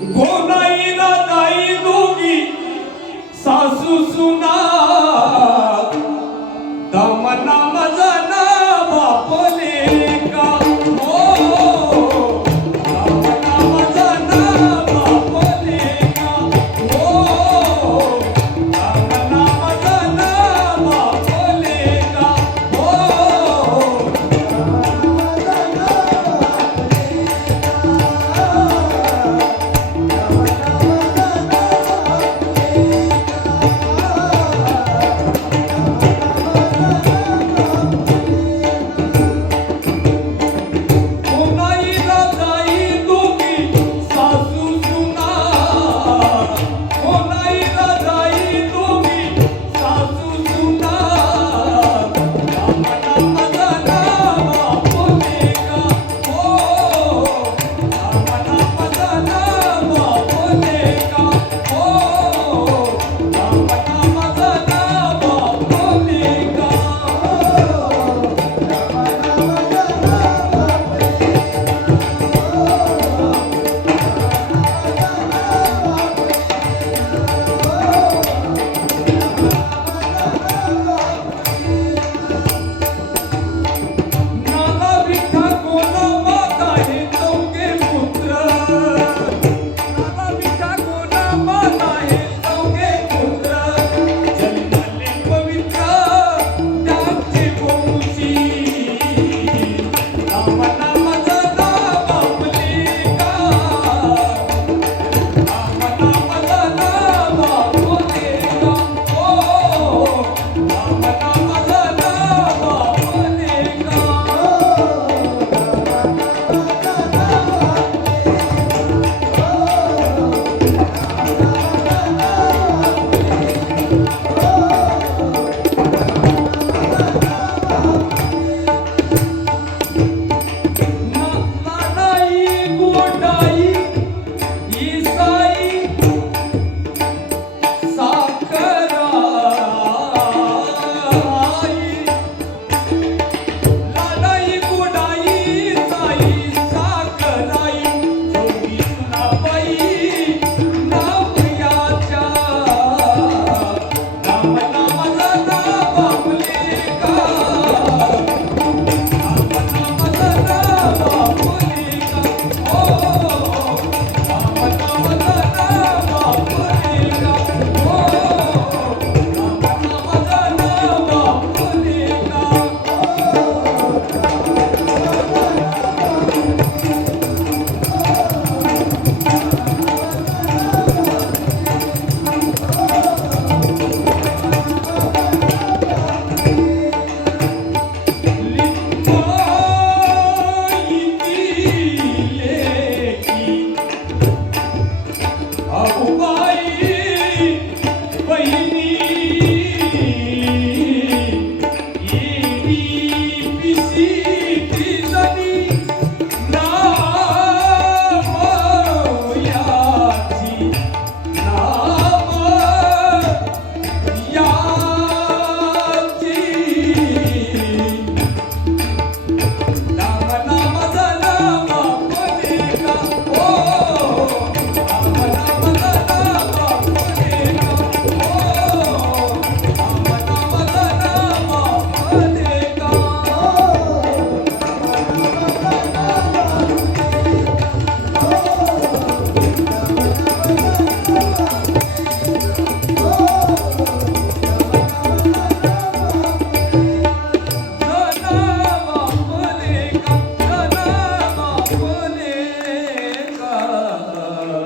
गोनाई ना जाई दोगी सासू सुना